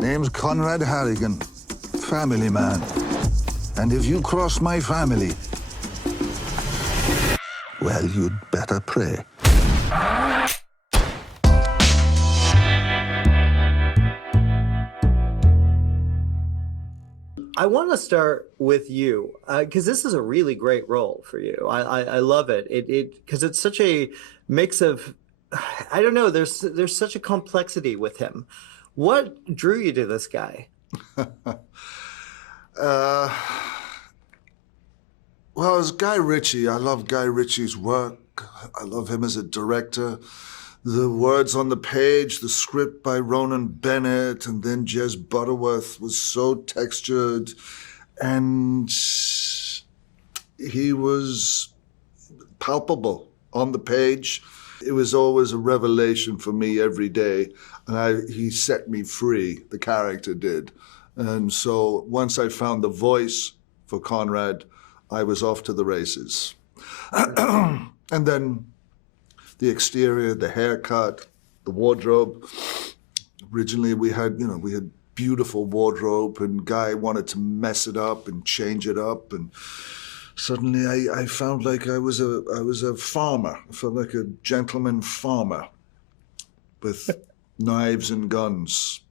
Name's Conrad Harrigan, family man. And if you cross my family, well, you'd better pray. I want to start with you because this is a really great role for you. I love it. Because it's such a mix of, I don't know. There's such a complexity with him. What drew you to this guy? Well, it's Guy Ritchie. I love Guy Ritchie's work. I love him as a director. The words on the page, the script by Ronan Bennett, and then Jez Butterworth was so textured, and he was palpable on the page. It was always a revelation for me every day, and he set me free, the character did. And so once I found the voice for Conrad, I was off to the races. And then the exterior, the haircut, the wardrobe. Originally we had beautiful wardrobe, and Guy wanted to mess it up and change it up, and suddenly I found like I was a farmer. I felt like a gentleman farmer with knives and guns,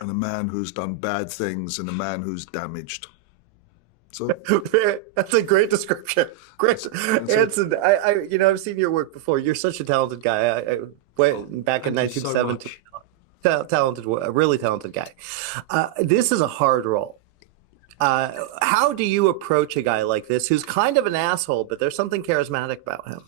and a man who's done bad things and a man who's damaged. So that's a great description. Great, Anson. I've seen your work before. You're such a talented guy. Back in 1970, talented, a really talented guy. This is a hard role. How do you approach a guy like this, who's kind of an asshole, but there's something charismatic about him?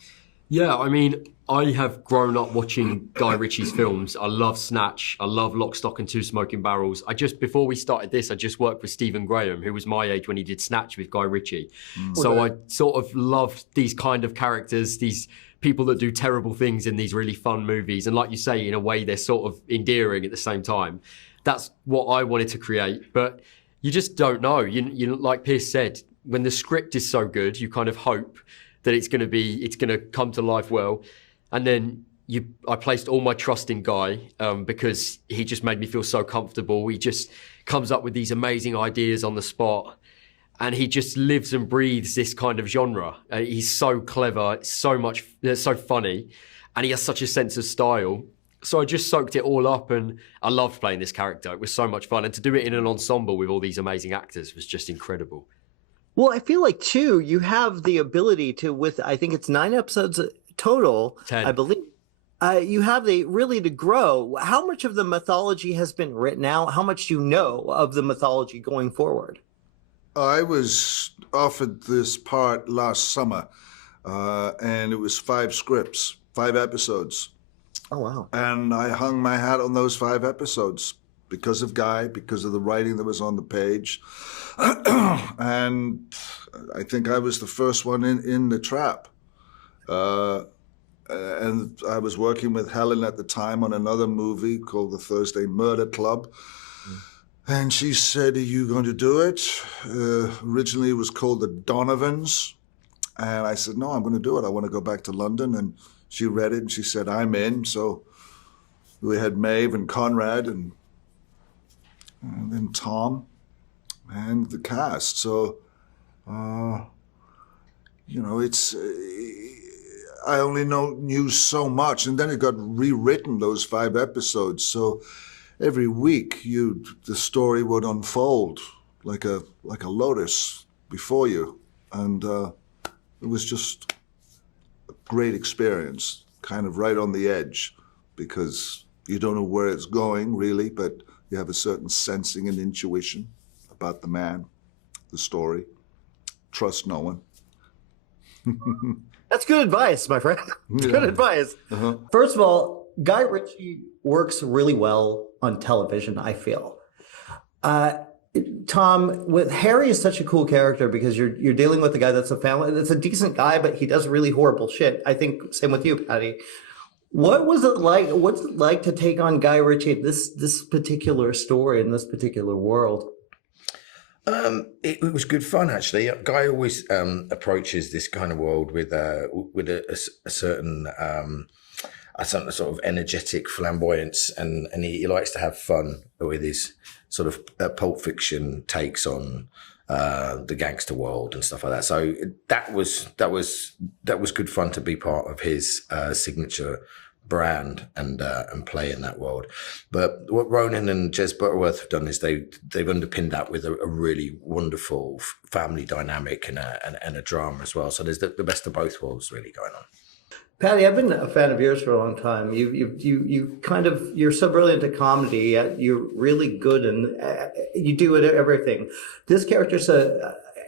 Yeah, I mean, I have grown up watching Guy Ritchie's films. I love Snatch. I love Lock, Stock and Two Smoking Barrels. Before we started this, I just worked with Stephen Graham, who was my age when he did Snatch with Guy Ritchie. So I sort of loved these kind of characters, these people that do terrible things in these really fun movies. And like you say, in a way, they're sort of endearing at the same time. That's what I wanted to create. But you just don't know. You like Pierce said, when the script is so good, you kind of hope that it's going to come to life well. And then I placed all my trust in Guy because he just made me feel so comfortable. He just comes up with these amazing ideas on the spot, and he just lives and breathes this kind of genre. He's so clever, so funny, and he has such a sense of style. So I just soaked it all up, and I loved playing this character. It was so much fun. And to do it in an ensemble with all these amazing actors was just incredible. Well, I feel like, too, you have the ability to, I think it's 9 episodes total, 10. I believe, you have to grow. How much of the mythology has been written out? How much do you know of the mythology going forward? I was offered this part last summer, and it was 5 scripts, 5 episodes. Oh, wow. And I hung my hat on those 5 episodes because of Guy, because of the writing that was on the page. And I think I was the first one in the trap. And I was working with Helen at the time on another movie called The Thursday Murder Club. And she said, "Are you going to do it?" Originally it was called The Donovans. And I said, "No, I'm going to do it. I want to go back to London." And she read it and she said, "I'm in." So we had Maeve and Conrad and then Tom and the cast. So, I only knew so much, and then it got rewritten, those 5 episodes. So every week the story would unfold like a lotus before you, and it was just a great experience, kind of right on the edge, because you don't know where it's going really, but you have a certain sensing and intuition about the man, the story. Trust no one. That's good advice, my friend. Good advice. First of all, Guy Ritchie works really well on television, I feel. Tom, with Harry is such a cool character because you're dealing with a guy that's a decent guy, but he does really horrible shit. I think same with you, Paddy. What was it like? What's it like to take on Guy Ritchie, this particular story in this particular world? It was good fun, actually. Guy always approaches this kind of world with a certain some sort of energetic flamboyance, and he likes to have fun with his sort of Pulp Fiction takes on the gangster world and stuff like that. So that was good fun to be part of his signature brand and play in that world. But what Ronan and Jez Butterworth have done is they've underpinned that with a really wonderful family dynamic and a drama as well. So there's the best of both worlds really going on. Paddy, I've been a fan of yours for a long time. You're so brilliant at comedy. You're really good, and you do it everything. This character's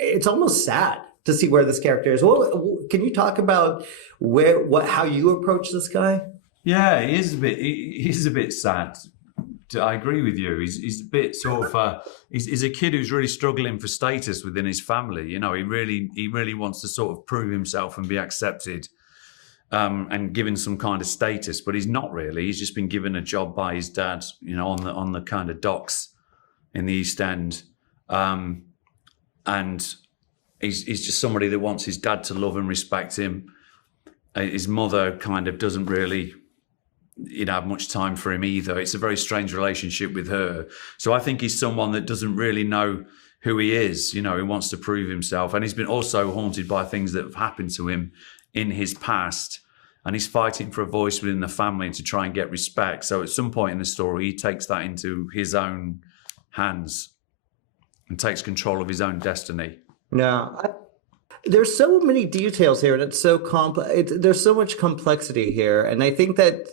it's almost sad to see where this character is. Well, can you talk about how you approach this guy? Yeah, he is a bit sad. I agree with you. He's a bit sort of he's a kid who's really struggling for status within his family. You know, he really wants to sort of prove himself and be accepted, and given some kind of status. But he's not really. He's just been given a job by his dad, you know, on the kind of docks in the East End, and he's just somebody that wants his dad to love and respect him. His mother kind of doesn't really have much time for him either. It's a very strange relationship with her. So I think he's someone that doesn't really know who he is. You know, he wants to prove himself, and he's been also haunted by things that have happened to him in his past, and he's fighting for a voice within the family to try and get respect. So at some point in the story, he takes that into his own hands and takes control of his own destiny. No, there's so many details here, and it's so complex. There's so much complexity here, and I think that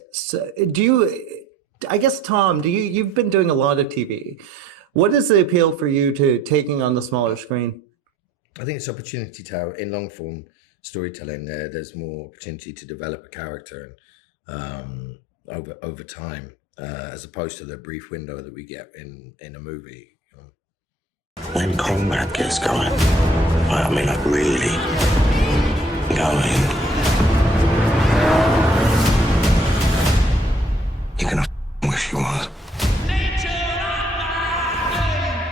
I guess, Tom, you've been doing a lot of TV. What is the appeal for you to taking on the smaller screen? I think it's opportunity to have, in long form storytelling. There's more opportunity to develop a character and over time, as opposed to the brief window that we get in a movie. When combat gets going, I mean, like really going, you're gonna wish you was.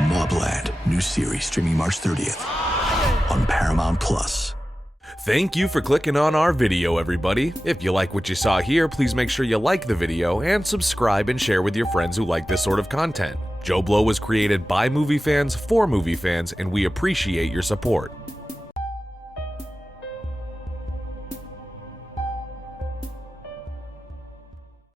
MobLand, new series streaming March 30th on Paramount Plus. Thank you for clicking on our video, everybody. If you like what you saw here, please make sure you like the video and subscribe and share with your friends who like this sort of content. JoBlo was created by movie fans for movie fans, and we appreciate your support.